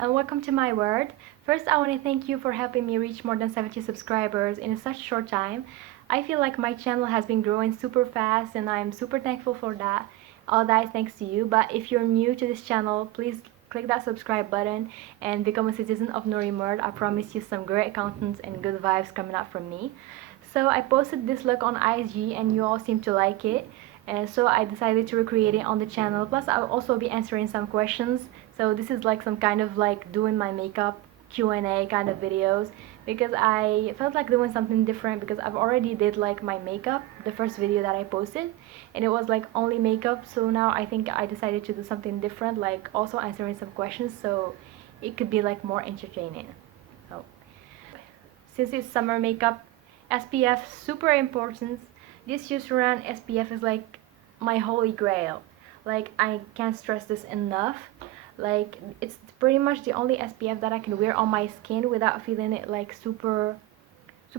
and welcome to my world. First, I want to thank you for helping me reach more than 70 subscribers in such a short time. I feel like my channel has been growing super fast and I'm super thankful for that. All that is thanks to you. But if you're new to this channel, please click that subscribe button and become a citizen of nourimworld. I promise you some great content and good vibes coming out from me. So I posted this look on IG and you all seem to like it. And so I decided to recreate it on the channel. Plus I'll also be answering some questions. So this is like some kind of like doing my makeup Q&A kind of videos, because I felt like doing something different, because I've already did like my makeup, the first video that I posted, and it was like only makeup. So now I think I decided to do something different, like also answering some questions, so it could be like more entertaining. So since it's summer makeup, SPF super important. This use around SPF is like my holy grail. Like, I can't stress this enough. Like, it's pretty much the only SPF that I can wear on my skin without feeling it like super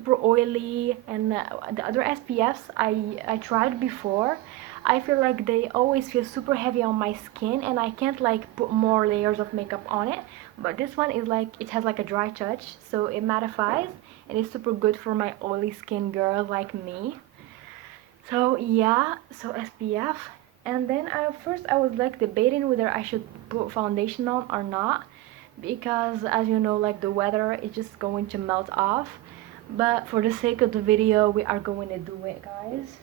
oily. And the other SPFs I tried before, I feel like they always feel super heavy on my skin and I can't like put more layers of makeup on it. But this one is like, it has like a dry touch, so it mattifies and it's super good for my oily skin girls like me. So yeah, so SPF. And then first I was like debating whether I should put foundation on or not, because as you know, like the weather is just going to melt off. But for the sake of the video, we are going to do it, guys.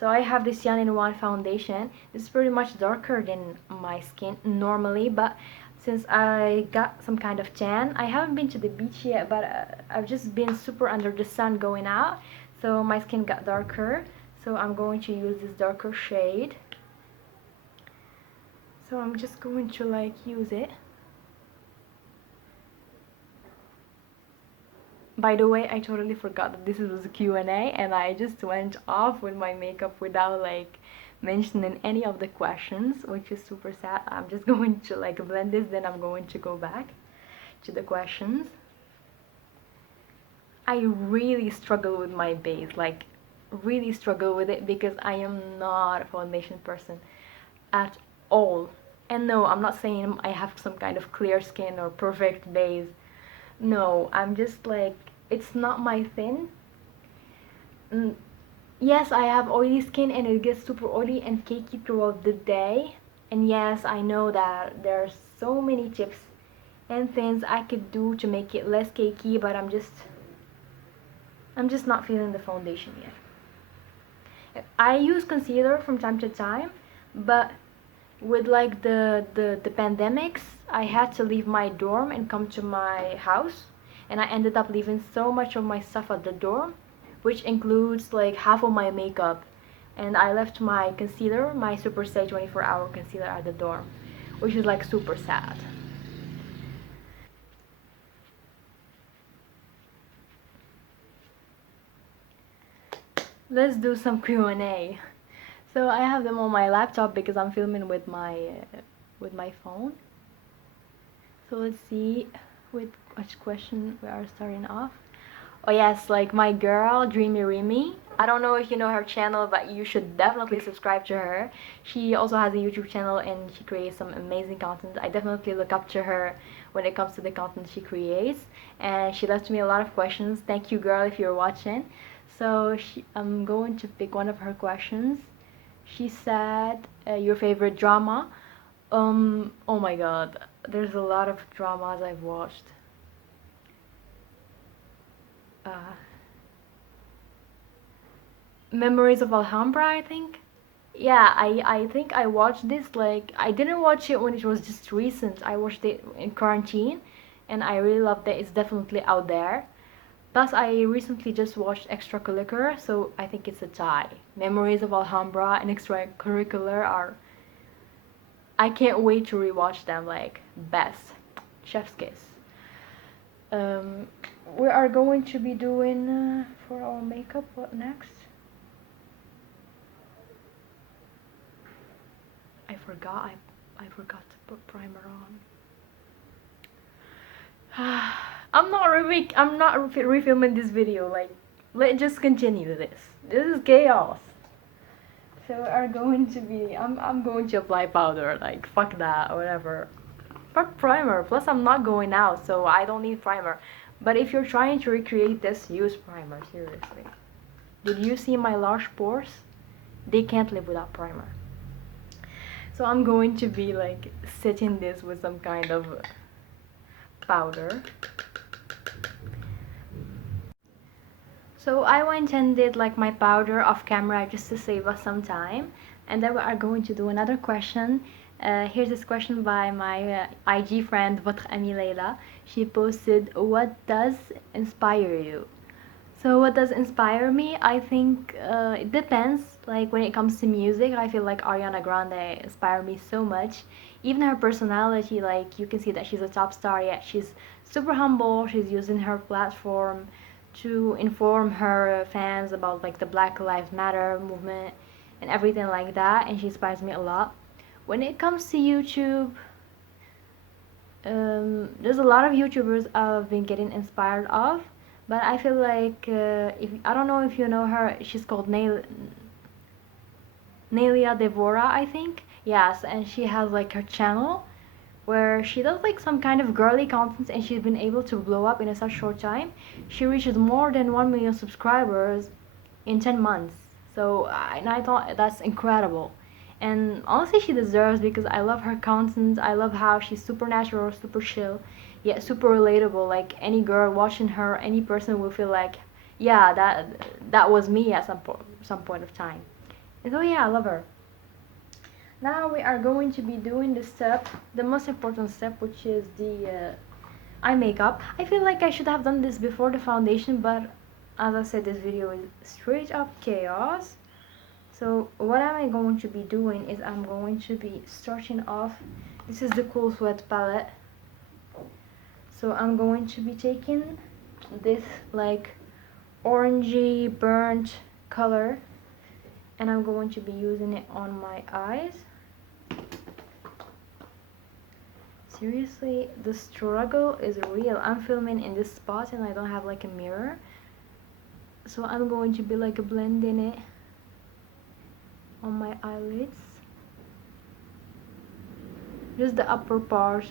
So I have this Yan-in-One foundation. It's pretty much darker than my skin normally, but since I got some kind of tan, I haven't been to the beach yet, but I've just been super under the sun going out, so my skin got darker. So I'm going to use this darker shade. So I'm just going to like use it. By the way, I totally forgot that this was a Q&A and I just went off with my makeup without like mentioning any of the questions, which is super sad. I'm just going to like blend this, then I'm going to go back to the questions. I really struggle with my base, like really struggle with it, because I am not a foundation person at all. And no, I'm not saying I have some kind of clear skin or perfect base. No, I'm just like, it's not my thing. Yes, I have oily skin and it gets super oily and cakey throughout the day. And yes, I know that there's so many tips and things I could do to make it less cakey, but I'm just not feeling the foundation yet. I use concealer from time to time, but with like the pandemics, I had to leave my dorm and come to my house, and I ended up leaving so much of my stuff at the dorm, which includes like half of my makeup, and I left my concealer, my Super Stay 24-hour concealer, at the dorm, which is like super sad. Let's do some Q&A. So I have them on my laptop because I'm filming with my phone. So let's see with which question we are starting off. Oh yes, like my girl Dreamy Remy. I don't know if you know her channel, but you should definitely subscribe to her. She also has a YouTube channel and she creates some amazing content. I definitely look up to her when it comes to the content she creates, and she left me a lot of questions. Thank you, girl, if you're watching. So I'm going to pick one of her questions. She said, your favorite drama. Oh my god, there's a lot of dramas I've watched. Memories of Alhambra, I think. Yeah, I think I watched this, like, I didn't watch it when it was just recent. I watched it in quarantine and I really loved it. It's definitely out there. Plus, I recently just watched Extracurricular, so I think it's a tie. Memories of Alhambra and Extracurricular are... I can't wait to rewatch them, like, best. Chef's kiss. We are going to be doing, for our makeup, what next? I forgot to put primer on. I'm not refilming this video. Like, let's just continue this. This is chaos. So we are going to be. I'm going to apply powder. Like, fuck that, or whatever. But primer, plus I'm not going out, so I don't need primer. But if you're trying to recreate this, use primer, seriously. Did you see my large pores? They can't live without primer. So I'm going to be like setting this with some kind of powder. So I went and did like my powder off camera just to save us some time. And then we are going to do another question. Here's this question by my IG friend, Votre Amie Leila. She posted, what does inspire you? So what does inspire me? I think it depends. Like when it comes to music, I feel like Ariana Grande inspired me so much. Even her personality, like you can see that she's a top star, yet she's super humble. She's using her platform to inform her fans about like the Black Lives Matter movement and everything like that, and she inspires me a lot. When it comes to YouTube, there's a lot of YouTubers I've been getting inspired of, but I feel like if I don't know if you know her, she's called Nelia Devora, I think. Yes, and she has like her channel where she does like some kind of girly content, and she's been able to blow up in a such short time. She reaches more than 1 million subscribers in 10 months. So and I thought that's incredible. And honestly, she deserves, because I love her content. I love how she's super natural, super chill, yet super relatable. Like any girl watching her, any person will feel like, yeah, that was me at some point of time. And so yeah, I love her. Now we are going to be doing the most important step, which is the eye makeup. I feel like I should have done this before the foundation, but as I said, this video is straight up chaos. So what am I going to be doing is I'm going to be starting off. This is the Cool Sweat palette. So I'm going to be taking this like orangey burnt color, and I'm going to be using it on my eyes. Seriously, the struggle is real. I'm filming in this spot and I don't have like a mirror, so I'm going to be like blending it on my eyelids, just the upper part,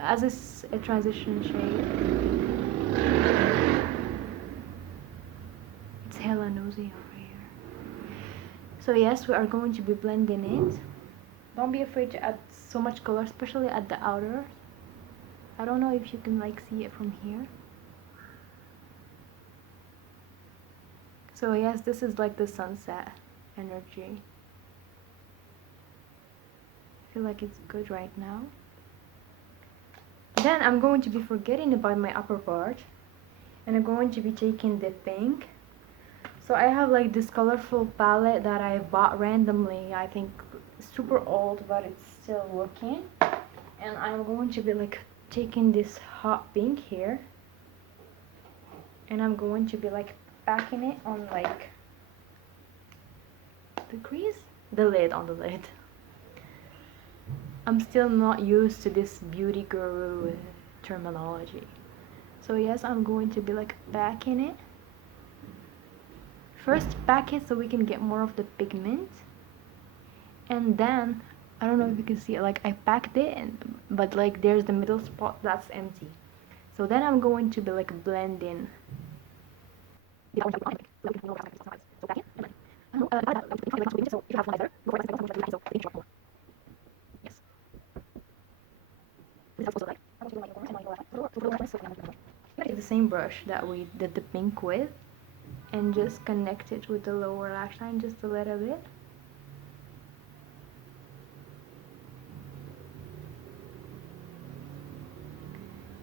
as it's a transition shade. It's hella nosy over here. So yes, we are going to be blending it. Don't be afraid to add so much color, especially at the outer. I don't know if you can like see it from here. So yes, this is like the sunset energy. I feel like it's good right now. Then I'm going to be forgetting about my upper part, and I'm going to be taking the pink. So I have like this colorful palette that I bought randomly. I think super old, but it's still working. And I'm going to be like taking this hot pink here, and I'm going to be like packing it on like the crease, the lid, on the lid. I'm still not used to this beauty guru terminology. So yes, I'm going to be like packing it. First pack it so we can get more of the pigment, and then I don't know if you can see it, like I packed it, but like there's the middle spot that's empty. So then I'm going to be like blending. Take the same brush that we did the pink with and just connect it with the lower lash line just a little bit.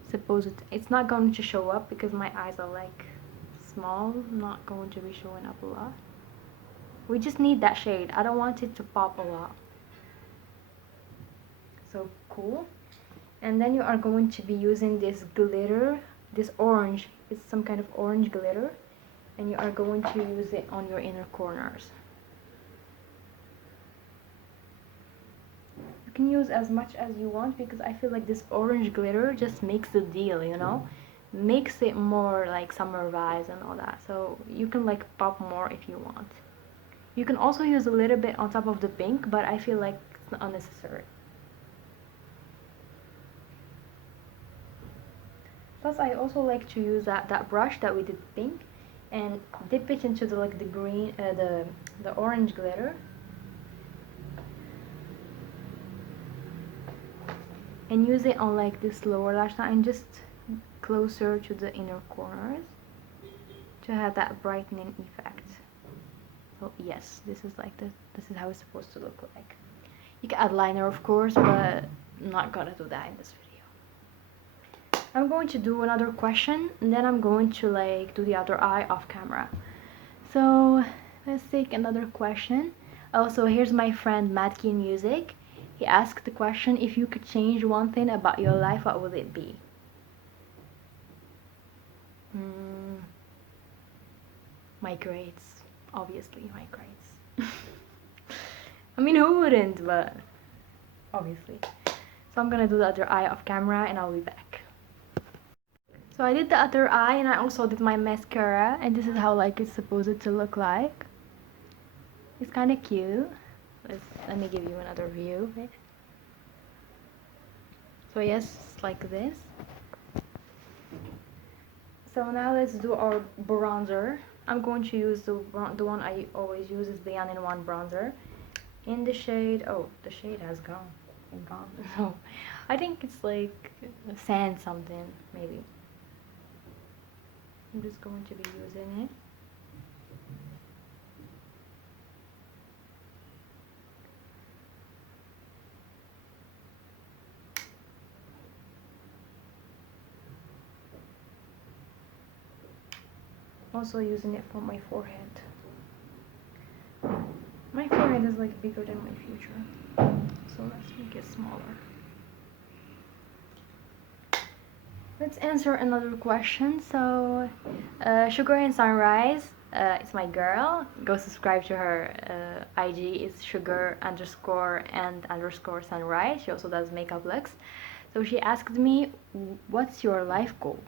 Suppose it's not going to show up because my eyes are like small, not going to be showing up a lot. We just need that shade. I don't want it to pop a lot. So cool. And then you are going to be using this glitter, this orange. It's some kind of orange glitter, and you are going to use it on your inner corners. You can use as much as you want, because I feel like this orange glitter just makes the deal, you know? Makes it more like summer vibes and all that. So you can like pop more if you want. You can also use a little bit on top of the pink, but I feel like it's not unnecessary. Plus, I also like to use that brush that we did pink, and dip it into the like the green, the orange glitter, and use it on like this lower lash line, and just closer to the inner corners to have that brightening effect. So yes, this is like this is how it's supposed to look like. You can add liner, of course, but I'm not gonna do that in this video. I'm going to do another question, and then I'm going to like do the other eye off camera. So let's take another question. Also, here's my friend Matkin Music. He asked the question, if you could change one thing about your life, what would it be? My grades. Obviously, my grades. I mean, who wouldn't, but obviously. So I'm gonna do the other eye off camera and I'll be back. So I did the other eye and I also did my mascara, and this is how like it's supposed to look like. It's kind of cute. Let me give you another view of it. So yes, it's like this. So now let's do our bronzer. I'm going to use the one I always use, is the all-in-one bronzer in the shade, oh, the shade has gone. So I think it's like sand something, maybe. I'm just going to be using it. Also using it for my forehead. My forehead is like bigger than my future, so let's make it smaller. Let's answer another question. So Sugar and Sunrise, it's my girl. Go subscribe to her IG. It's sugar underscore and underscore sunrise. She also does makeup looks. So she asked me, what's your life goal?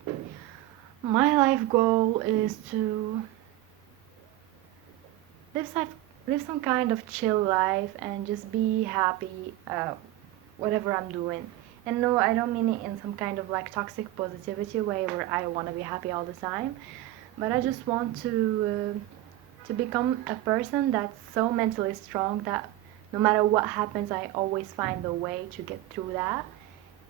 My life goal is to live some kind of chill life and just be happy whatever I'm doing. And no, I don't mean it in some kind of like toxic positivity way where I want to be happy all the time, but I just want to become a person that's so mentally strong that no matter what happens, I always find a way to get through that.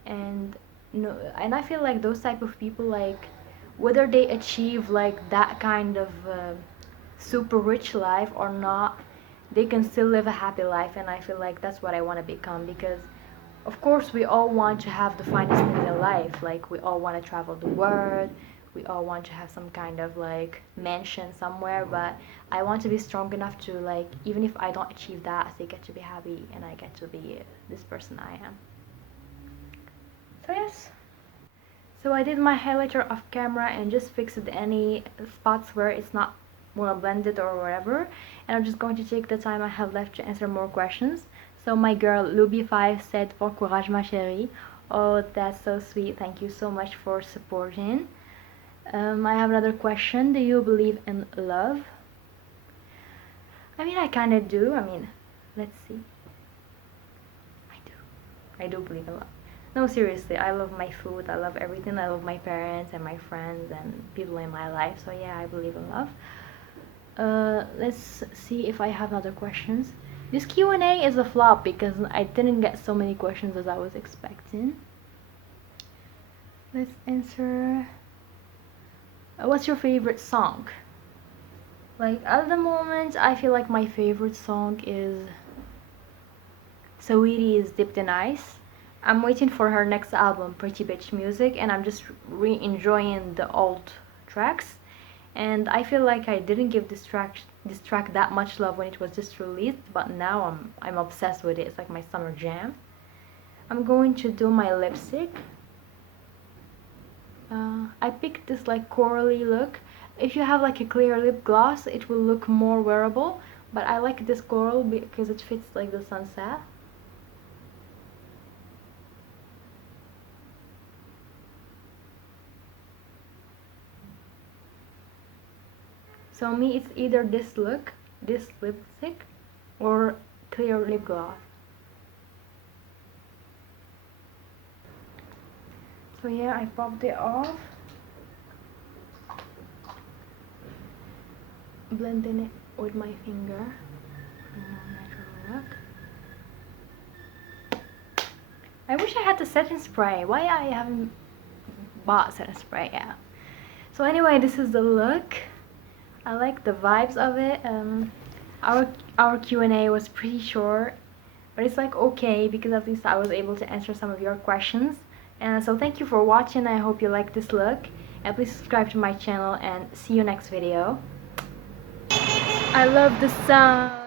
And no, and I feel like those type of people, like whether they achieve like that kind of super rich life or not, they can still live a happy life. And I feel like that's what I want to become, because of course we all want to have the finest things in life, like we all want to travel the world, we all want to have some kind of like mansion somewhere, but I want to be strong enough to, like, even if I don't achieve that, I still get to be happy and I get to be this person I am. So yes. So I did my highlighter off camera and just fixed any spots where it's not well blended or whatever, and I'm just going to take the time I have left to answer more questions. So my girl Luby5 said, "Bon courage ma chérie." Oh, that's so sweet. Thank you so much for supporting. I have another question. Do you believe in love? I mean, I kind of do. I mean, let's see. I do believe in love. No, seriously, I love my food, I love everything, I love my parents and my friends and people in my life, so yeah, I believe in love. Let's see if I have other questions. This Q&A is a flop because I didn't get so many questions as I was expecting. Let's answer. What's your favorite song? Like, at the moment, I feel like my favorite song is Saweetie's Dipped in Ice. I'm waiting for her next album, Pretty Bitch Music, and I'm just re-enjoying the old tracks. And I feel like I didn't give this track that much love when it was just released, but now I'm obsessed with it. It's like my summer jam. I'm going to do my lipstick. I picked this like corally look. If you have like a clear lip gloss, it will look more wearable, but I like this coral because it fits like the sunset. So me, it's either this look, this lipstick, or clear lip gloss. So yeah, I popped it off. blending it with my finger. Natural look. I wish I had the setting spray. Why I haven't bought setting spray? Yeah. So anyway, this is the look. I like the vibes of it. Our Q&A was pretty short, but it's like okay because at least I was able to answer some of your questions. And so thank you for watching. I hope you like this look, and please subscribe to my channel and see you next video. I love the sound.